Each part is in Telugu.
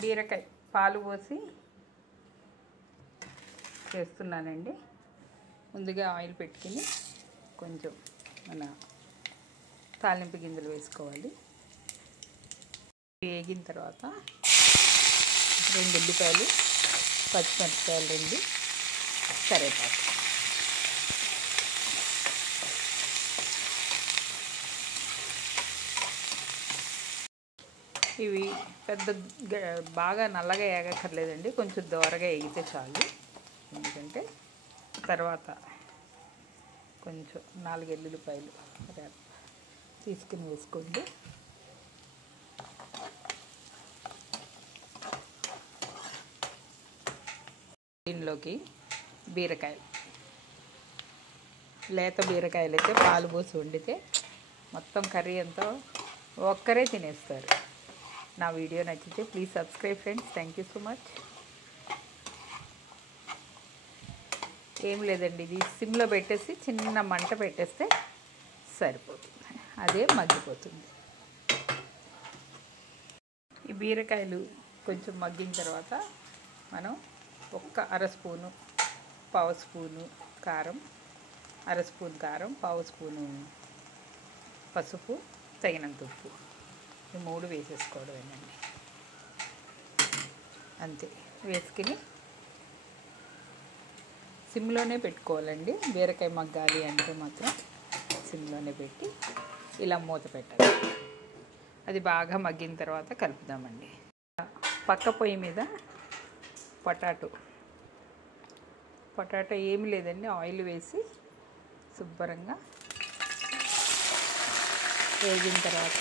బీరకాయ పాలు పోసి చేస్తున్నానండి. ముందుగా ఆయిల్ పెట్టుకుని కొంచెం మన తాలింపు గింజలు వేసుకోవాలి. వేగిన తర్వాత 2 ఉల్లిపాయలు, పచ్చిమిరపకాయలు 2, కరివేపాకు. ఇవి పెద్ద బాగా నల్లగా ఏగక్కర్లేదండి, కొంచెం దోరగా వేగితే చాలు. ఎందుకంటే తర్వాత కొంచెం 4 ఎల్లుల్లిపాయలు తీసుకుని వేసుకోండి. దీనిలోకి బీరకాయలు, లేత బీరకాయలు అయితే పాలు పోసి వండితే మొత్తం కర్రీ అంతా ఒక్కరే తినేస్తారు. నా వీడియో నచ్చితే please subscribe friends. Thank you so much. ఏం లేదండి, ఇది సిమ్లో పెట్టేసి చిన్న మంట పెట్టేస్తే సరిపోతుంది, అదే మగ్గిపోతుంది. ఈ బీరకాయలు కొంచెం మగ్గిన తర్వాత మనం ఒక్క అర స్పూను, పావు స్పూను కారం, అర స్పూన్ కారం, పావు స్పూను పసుపు, తగినంత ఉప్పు, ఈ 3 వేసేసుకోవడమేనండి. అంతే. వేసుకుని సిమ్లోనే పెట్టుకోవాలండి. బీరకాయ మగ్గాలి అంటే మాత్రం సిమ్లోనే పెట్టి ఇలా మూత పెట్టాలి. అది బాగా మగ్గిన తర్వాత కలుపుదామండి. పక్క పొయ్యి మీద పొటాటో ఏమి లేదండి, ఆయిల్ వేసి శుభ్రంగా వేగిన తర్వాత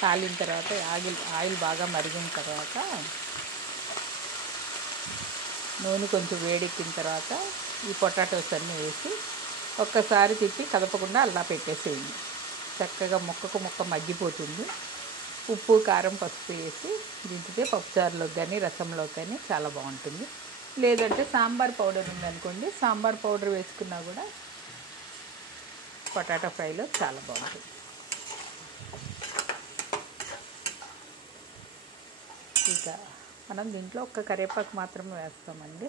కాలిన తర్వాత ఆయిల్ బాగా మరిగిన తర్వాత నూనె కొంచెం వేడెక్కిన తర్వాత ఈ పొటాటోస్ అన్నీ వేసి ఒక్కసారి తిప్పి కదపకుండా అలా పెట్టేసేయండి. చక్కగా ముక్క మగ్గిపోతుంది. ఉప్పు, కారం, పసుపు వేసి దించితే పప్పుచారులోకి కానీ రసంలోకి కానీ చాలా బాగుంటుంది. లేదంటే సాంబార్ పౌడర్ ఉందనుకోండి, సాంబార్ పౌడర్ వేసుకున్నా కూడా పొటాటో ఫ్రైలో చాలా బాగుంటుంది. ఇక మనం దీంట్లో ఒక్క కరివేపాకు మాత్రమే వేస్తామండి.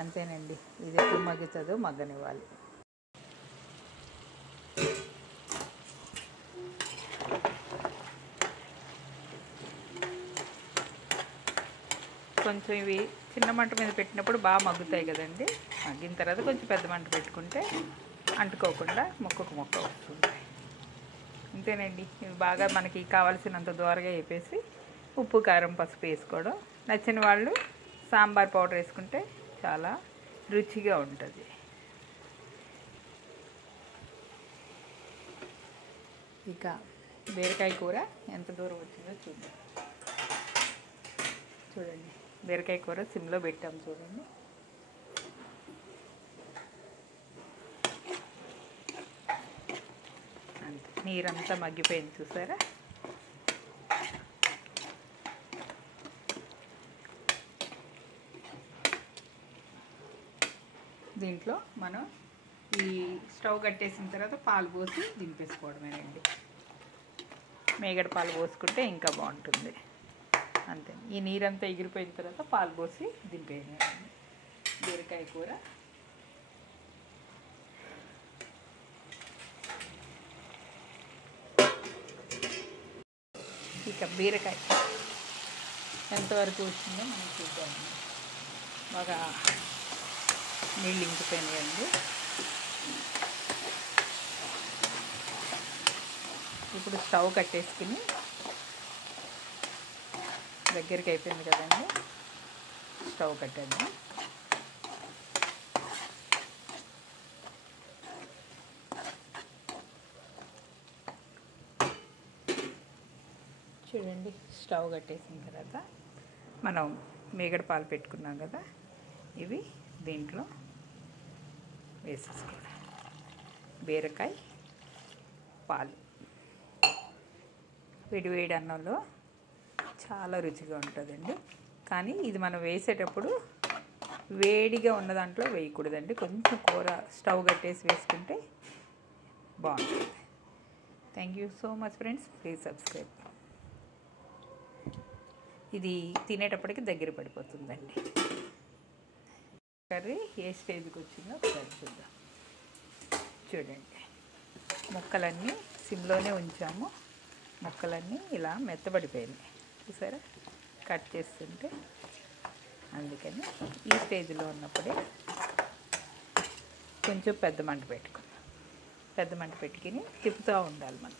అంతేనండి. ఇది ఎప్పుడు మగ్గుతుందో మగ్గనివ్వాలి. కొంచెం ఇవి చిన్న మంట మీద పెట్టినప్పుడు బాగా మగ్గుతాయి కదండి. మగ్గిన తర్వాత కొంచెం పెద్ద మంట పెట్టుకుంటే అంటుకోకుండా ముక్కకు ముక్క వస్తుంది. అంతేనండి. ఇవి బాగా మనకి కావాల్సినంత దోరగా వేపేసి ఉప్పు, కారం, పసుపు వేసుకోవడం. నచ్చిన వాళ్ళు సాంబార్ పౌడర్ వేసుకుంటే చాలా రుచిగా ఉంటుంది. ఇక బీరకాయ కూర ఎంత దూరం వచ్చిందో చూద్దాం. చూడండి, బీరకాయ కూర సిమ్లో పెట్టాం చూడండి. అంతే, నీరంతా మగ్గిపోయింది చూసారా. దీంట్లో మనం ఈ స్టవ్ కట్టేసిన తర్వాత పాలు పోసి దింపేసుకోవడమేనండి. మేగడ పాలు పోసుకుంటే ఇంకా బాగుంటుంది. అంతే. ఈ నీరంతా ఎగిరిపోయిన తర్వాత పాలు పోసి దింపేయండి. బీరకాయ కూర ఇక బీరకాయ ఎంతవరకు వచ్చిందో మనం చూద్దాం. బాగా నీళ్ళు ఇంకిపోయినాయండి. ఇప్పుడు స్టవ్ కట్టేసుకుని దగ్గరికి అయిపోయింది కదండి, స్టవ్ కట్టేద్దాం. చూడండి, స్టవ్ కట్టేసిన తర్వాత మనం మేగడ పాలు పెట్టుకున్నాం కదా, ఇవి దీంట్లో వేసేసుకోవడం. బీరకాయ పాలు వేడివేడి అన్నంలో చాలా రుచిగా ఉంటుందండి. కానీ ఇది మనం వేసేటప్పుడు వేడిగా ఉన్న దాంట్లో వేయకూడదండి. కొంచెం కూర స్టవ్ కట్టేసి వేసుకుంటే బాగుంటుంది. Thank you so much friends, please subscribe. ఇది తినేటప్పటికి దగ్గర పడిపోతుందండి. కర్రీ ఏ స్టేజ్కి వచ్చిందో ఒకసారి చూద్దాం. చూడండి, ముక్కలన్నీ సిమ్లోనే ఉంచాము. ముక్కలన్నీ ఇలా మెత్తబడిపోయినాయి చూసారా, కట్ చేస్తుంటే. అందుకని ఈ స్టేజ్లో ఉన్నప్పుడే కొంచెం పెద్ద మంట పెట్టుకుందాం. పెద్ద మంట పెట్టుకుని తిప్పుతూ ఉండాలి మనం.